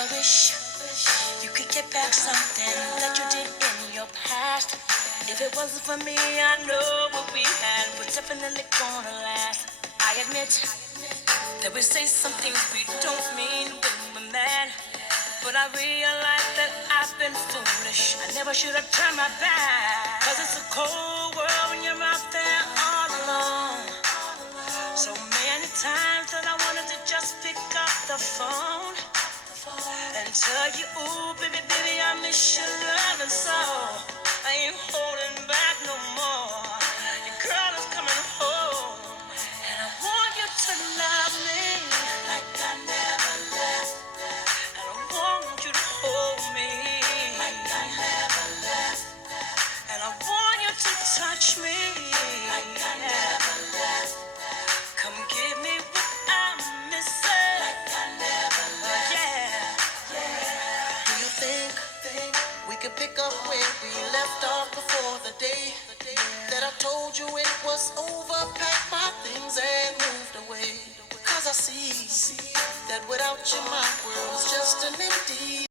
I wish you could get back something that you did in your past. If it wasn't for me, I know what we had was definitely gonna last. I admit that we say some things we don't mean when we're mad, but I realize that I've been foolish. I never should have turned my back. Cause it's a cold world when you're out there all alone. So many times that I wanted to just pick up the phone and tell you, ooh, baby, baby, I miss your love, and so I ain't holding back no more. Your girl is coming home, and I want you to love me like I never left. And I want you to hold me like I never left. And I want you to touch me like I never left. Come give me what I'm missing like I never left. Do you think we could pick up where we left off before the day that I told you it was over? Packed my things and moved away. Cause I see that without you my world's just an empty